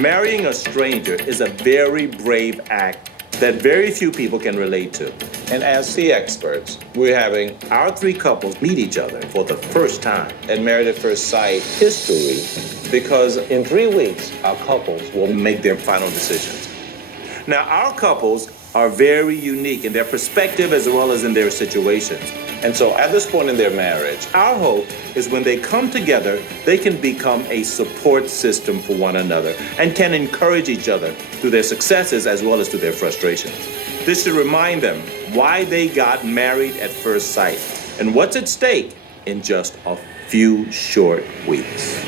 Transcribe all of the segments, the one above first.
Marrying a stranger is a very brave act that very few people can relate to. And as sea experts, we're having our three couples meet each other for the first time at Married at First Sight history, because in 3 weeks, our couples will make their final decisions. Now, our couples are very unique in their perspective as well as in their situations. And so at this point in their marriage, our hope is when they come together, they can become a support system for one another and can encourage each other through their successes as well as through their frustrations. This should remind them why they got married at first sight and what's at stake in just a few short weeks.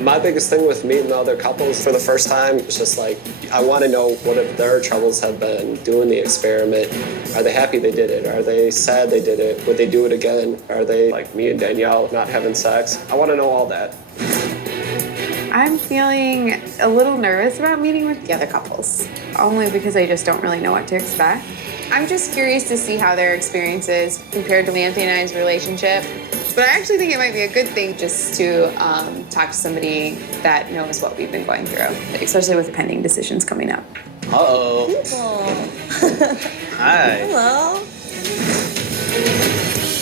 My biggest thing with meeting the other couples for the first time is just like, I want to know what their troubles have been doing the experiment. Are they happy they did it? Are they sad they did it? Would they do it again? Are they like me and Danielle, not having sex? I want to know all that. I'm feeling a little nervous about meeting with the other couples, only because I just don't really know what to expect. I'm just curious to see how their experience is compared to Anthony and I's relationship. But I actually think it might be a good thing just to talk to somebody that knows what we've been going through, especially with pending decisions coming up. Uh-oh. Hi. Hello.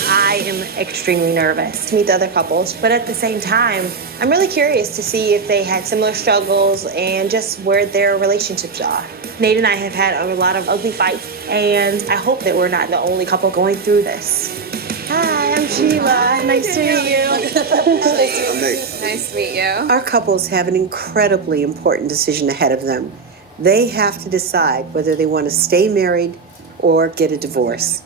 I am extremely nervous to meet the other couples, but at the same time, I'm really curious to see if they had similar struggles and just where their relationships are. Nate and I have had a lot of ugly fights, and I hope that we're not the only couple going through this. Hi, I'm Sheila. Nice to meet you. Nice to meet you. Our couples have an incredibly important decision ahead of them. They have to decide whether they want to stay married or get a divorce.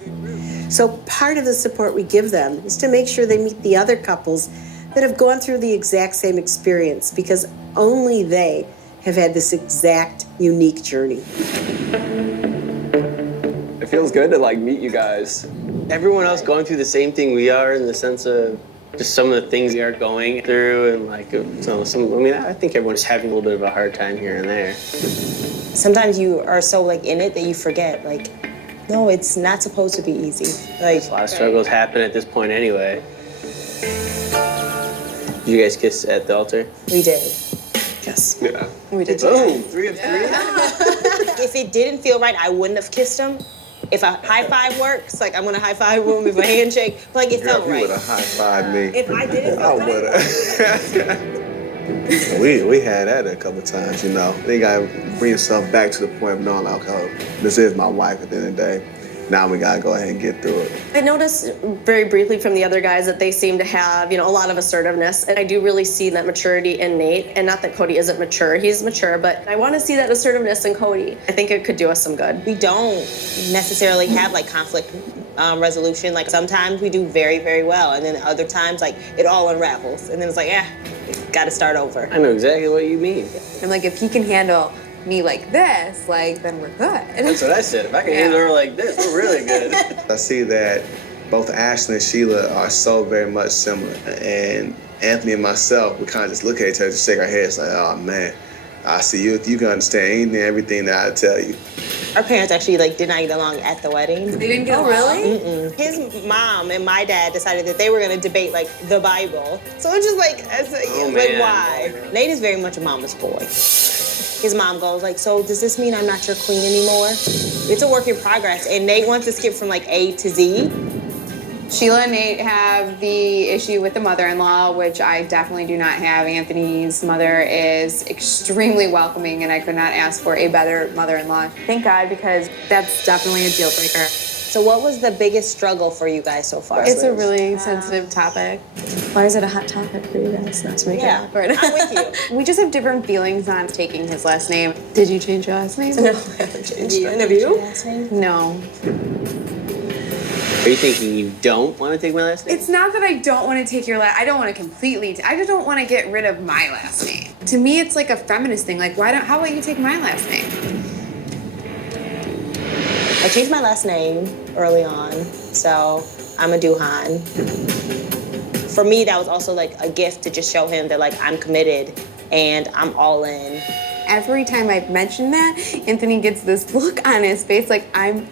So part of the support we give them is to make sure they meet the other couples that have gone through the exact same experience, because only they have had this exact unique journey. It feels good to like meet you guys. Everyone else going through the same thing we are, in the sense of just some of the things we are going through, and like I think everyone's having a little bit of a hard time here and there. Sometimes you are so like in it that you forget, like, no, it's not supposed to be easy. Like, A lot of struggles happen at this point anyway. Did you guys kiss at the altar? we did. Yes. Yeah. We did. Boom, 3 of 3. If it didn't feel right, I wouldn't have kissed him. If a high five works, like I'm gonna high five him, if a handshake, but like it felt right. You would have high fived me. If I didn't I feel would right, have. we had that a couple times, you know. Then you gotta bring yourself back to the point of knowing, like, oh, this is my wife at the end of the day. Now we gotta go ahead and get through it. I noticed very briefly from the other guys that they seem to have, a lot of assertiveness. And I do really see that maturity in Nate. And not that Cody isn't mature, he's mature, but I want to see that assertiveness in Cody. I think it could do us some good. we don't necessarily have like conflict resolution. Like sometimes we do very, very well, and then other times like it all unravels, and then it's like, got to start over. I know exactly what you mean. I'm like, if he can handle me like this, then we're good. That's what I said. If I can handle her like this, we're really good. I see that both Ashley and Sheila are so very much similar. And Anthony and myself, we kind of just look at each other and shake our heads like, oh man, I see you. You can understand anything, everything that I tell you. Our parents actually did not get along at the wedding. They didn't get along. Mm-mm. His mom and my dad decided that they were going to debate the Bible. So it's just man. why? Nate is very much a mama's boy. His mom goes so does this mean I'm not your queen anymore? It's a work in progress, and Nate wants to skip from A to Z. Sheila and Nate have the issue with the mother-in-law, which I definitely do not have. Anthony's mother is extremely welcoming, and I could not ask for a better mother-in-law. Thank God, because that's definitely a deal breaker. So what was the biggest struggle for you guys so far? It's a really sensitive topic. Why is it a hot topic for you guys? Not to make it awkward. I'm with you. We just have different feelings on taking his last name. Did you change your last name? No, I haven't changed mine. Have you? No. Are you thinking you don't want to take my last name? It's not that I don't want to take your last. I don't want to completely. I just don't want to get rid of my last name. To me, it's like a feminist thing. How about you take my last name? I changed my last name early on, so I'm a Duhan. For me, that was also a gift to just show him that I'm committed and I'm all in. Every time I mention that, Anthony gets this look on his face I'm